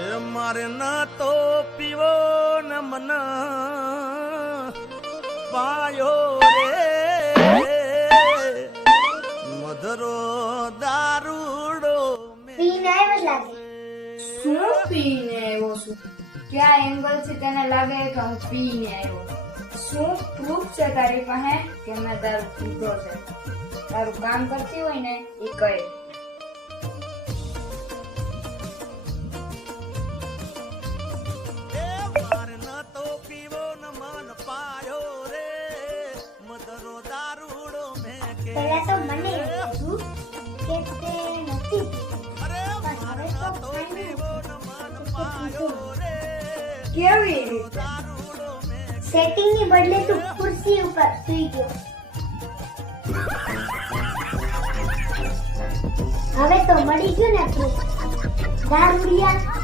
એ મારે ના તો પીવો ન મન પાયો રે મધરો દારૂડો પીને આવ્યો જ લાગે. શું પીને આવ્યો છું? ક્યાં એંગલ થી તને લાગે કે હું પીને આવ્યો? શું પ્રૂફ છે તારી પાસે કે મેં દારૂ પીધો છે? તારું કામ કરતી હોય ને એ કહે. મારે ના તો પીવો ન મન પાયો રે મધરો દારૂડો મેં કે પહેલા તો મને એવું હતું કે તે નથી અરે પણ મારે હવે ના તો તો ફાઇનલ પીવો ન મન પાયો રે કેવી રીતે? દારૂડો મેં સેટિંગ ની બદલે તું ખુરશી ઉપર સૂઈ ગયો. હવે તો મળી ગયું ને તું દારૂડિયા.